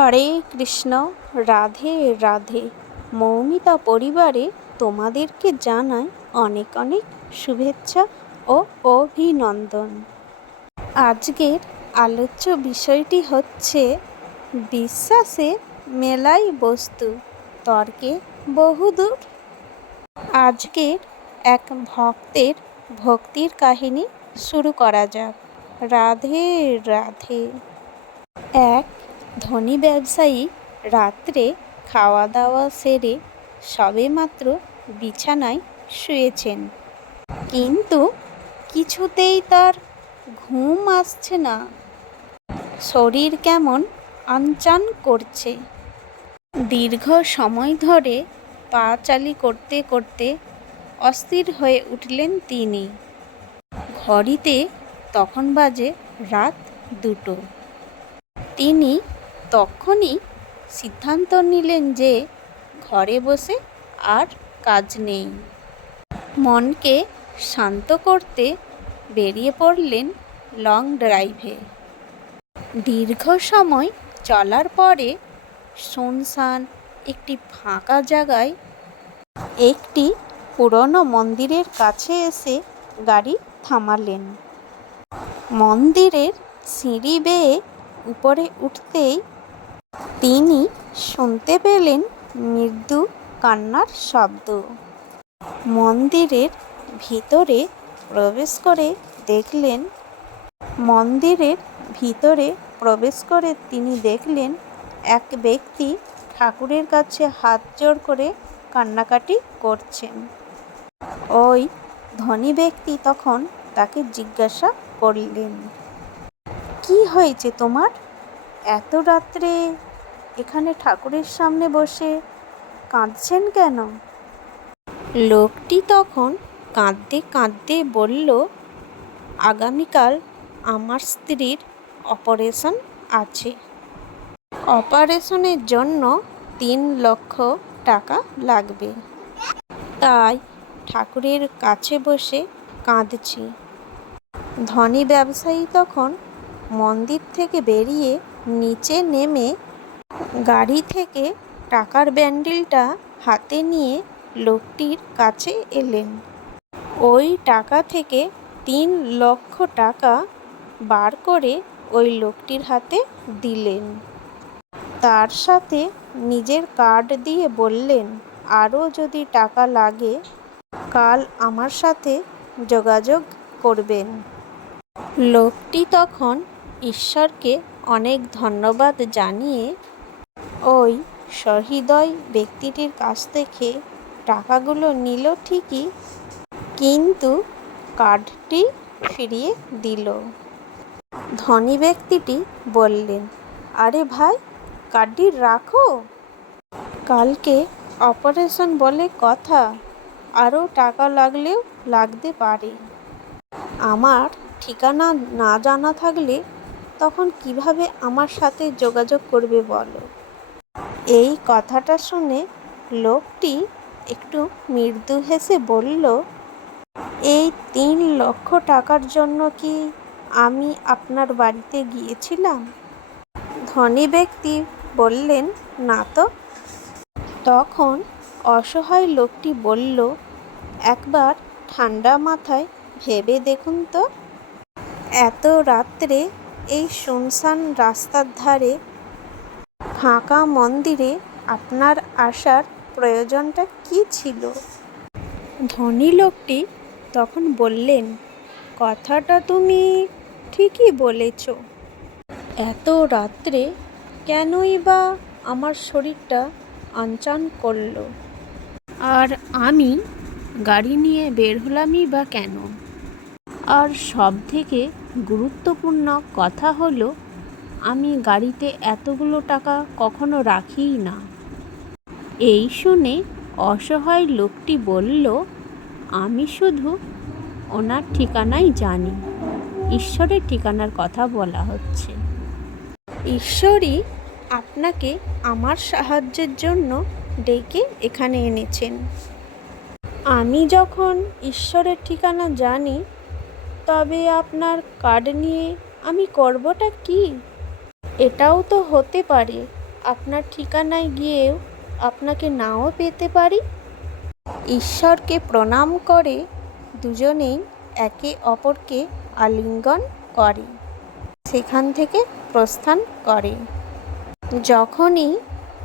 হরে কৃষ্ণ, রাধে রাধে। মৌমিতা পরিবারে তোমাদেরকে জানাই অনেক অনেক শুভেচ্ছা ও অভিনন্দন। আজকের আলোচ্য বিষয়টি হচ্ছে বিশ্বাসে মেলাই বস্তু, তর্কে বহুদূর। আজকের এক ভক্তের ভক্তির কাহিনী শুরু করা যাক। রাধে রাধে। এক ধনী ব্যবসায়ী রাত্রে খাওয়া দাওয়া সেরে সবেমাত্র বিছানায় শুয়েছেন। কিন্তু কিছুতেই তার ঘুম আসছে না। শরীর কেমন আনচান করছে। দীর্ঘ সময় ধরে পা চালি করতে করতে অস্থির হয়ে উঠলেন তিনি। ঘড়িতে তখন বাজে রাত দুটো। তিনি তখনই সিদ্ধান্ত নিলেন যে ঘরে বসে আর কাজ নেই। মনকে শান্ত করতে বেরিয়ে পড়লেন লং ড্রাইভে। দীর্ঘ সময় চলার পরে শুনশান একটি ফাঁকা জায়গায় একটি পুরনো মন্দিরের কাছে এসে গাড়ি থামালেন। মন্দিরের সিঁড়ি বেয়ে উপরে উঠতেই তিনি শুনতে পেলেন মৃদু কান্নার শব্দ। মন্দিরের ভিতরে প্রবেশ করে দেখলেন, মন্দিরের ভিতরে প্রবেশ করে তিনি দেখলেন, এক ব্যক্তি ঠাকুরের কাছে হাত জোড় করে কান্নাকাটি করছেন। ওই ধনী ব্যক্তি তখন তাকে জিজ্ঞাসা করলেন, কি হয়েছে তোমার? এত রাত্রে এখানে ঠাকুরের সামনে বসে কাঁদছেন কেন? লোকটি তখন কাঁদতে কাঁদতে বলল, আগামীকাল আমার স্ত্রীর অপারেশন আছে। অপারেশনের জন্য তিন লক্ষ টাকা লাগবে। তাই ঠাকুরের কাছে বসে কাঁদছি। ধনী ব্যবসায়ী তখন মন্দির থেকে বেরিয়ে নিচে নেমে গাড়ি থেকে টাকার ব্যান্ডেলটা হাতে নিয়ে লোকটির কাছে এলেন। ওই টাকা থেকে তিন লক্ষ টাকা বার করে ওই লোকটির হাতে দিলেন। তার সাথে নিজের কার্ড দিয়ে বললেন আরও যদি টাকা লাগে, কাল আমার সাথে যোগাযোগ করবেন। লোকটি তখন ঈশ্বরকে অনেক ধন্যবাদ জানিয়ে ওই সহৃদয় ব্যক্তিটির কাছ থেকে টাকাগুলো নিল ঠিকই, কিন্তু কার্ডটি ফিরিয়ে দিল। ধনী ব্যক্তিটি বললেন, আরে ভাই, কার্ডটি রাখো। কালকে অপারেশন বলে কথা আরও টাকা লাগলেও লাগতে পারে। আমার ঠিকানা না জানা থাকলে তখন কীভাবে আমার সাথে যোগাযোগ করবে বলো? এই কথাটা শুনে লোকটি একটু মৃদু হেসে বলল, এই তিন লক্ষ টাকার জন্য কি আমি আপনার বাড়িতে গিয়েছিলাম? ধনী ব্যক্তি বললেন, না তো। তখন অসহায় লোকটি বলল, একবার ঠান্ডা মাথায় ভেবে দেখুন তো। এত রাত্রে এই শুনশান রাস্তার ধারে ফাঁকা মন্দিরে আপনার আসার প্রয়োজনটা কী ছিল? ধনী লোকটি তখন বললেন, কথাটা তুমি ঠিকই বলেছ। এত রাত্রে কেনই বা আমার শরীরটা আনচান করল? আর আমি গাড়ি নিয়ে বের হলামই বা কেন? আর সব থেকে গুরুত্বপূর্ণ কথা হলো আমি গাড়িতে এতগুলো টাকা কখনো রাখিই না। এই শুনে অসহায় লোকটি বলল, আমি শুধু ওনার ঠিকানাই জানি। ঈশ্বরের ঠিকানার কথা বলা হচ্ছে। ঈশ্বরই আপনাকে আমার সাহায্যের জন্য ডেকে এখানে এনেছেন। আমি যখন ঈশ্বরের ঠিকানা জানি, তবে আপনার কার্ড নিয়ে আমি করবটা কি? এটাও তো হতে পারে। আপনার ঠিকানায় গিয়েও আপনাকে নাও পেতে পারি। ঈশ্বরকে প্রণাম করে দুজনেই একে অপরকে আলিঙ্গন করে। সেখান থেকে প্রস্থান করে। যখনই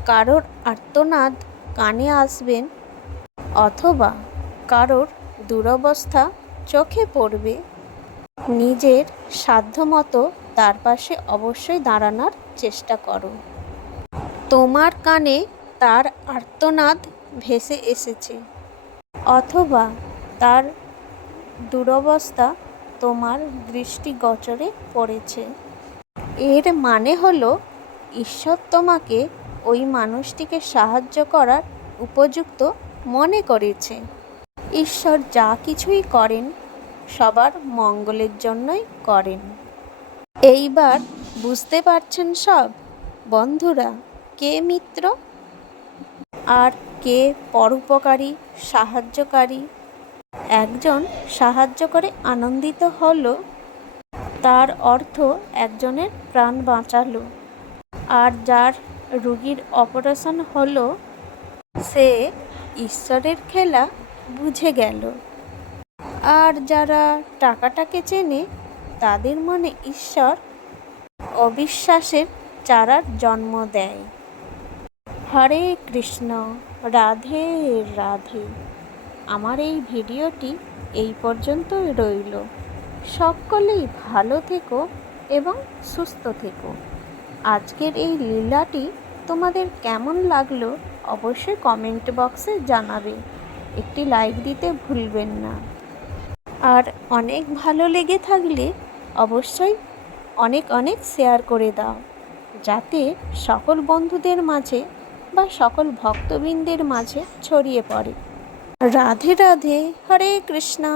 কারোর আর্তনাদ কানে আসবেন অথবা কারোর দুরবস্থা চোখে পড়বে নিজের সাধ্যমতো তার পাশে অবশ্যই দাঁড়ানোর চেষ্টা করো। তোমার কানে তার আর্তনাদ ভেসে এসেছে, অথবা তার দুরবস্থা তোমার দৃষ্টিগোচরে পড়েছে। এর মানে হলো, ঈশ্বর তোমাকে ওই মানুষটিকে সাহায্য করার উপযুক্ত মনে করেছে। ঈশ্বর যা কিছুই করেন সবার মঙ্গলের জন্যই করেন। এইবার বুঝতে পারছেন সব? বন্ধুরা, কে মিত্র? আর কে পরোপকারী, সাহায্যকারী? একজন সাহায্য করে আনন্দিত হলো, তার অর্থ একজনের প্রাণ বাঁচালো। আর যার রুগীর অপারেশন হলো, সে ঈশ্বরের খেলা বুঝে গেল। আর যারা টাকাটাকে চেনে, তাদের মনে ঈশ্বর অবিশ্বাসের চারার জন্ম দেয়। হরে কৃষ্ণ, রাধে রাধে। আমার এই ভিডিওটি এই পর্যন্তই রইল। সকলেই ভালো থেকো এবং সুস্থ থেকো। আজকের এই লীলাটি তোমাদের কেমন লাগল অবশ্যই কমেন্ট বক্সে জানাবে। একটি লাইক দিতে ভুলবেন না। আর অনেক ভালো লেগে থাকলে অবশ্যই অনেক অনেক শেয়ার করে দাও, যাতে সকল বন্ধুদের মাঝে বা সকল ভক্তবৃন্দের মাঝে ছড়িয়ে পড়ে। রাধে রাধে, হরে কৃষ্ণা।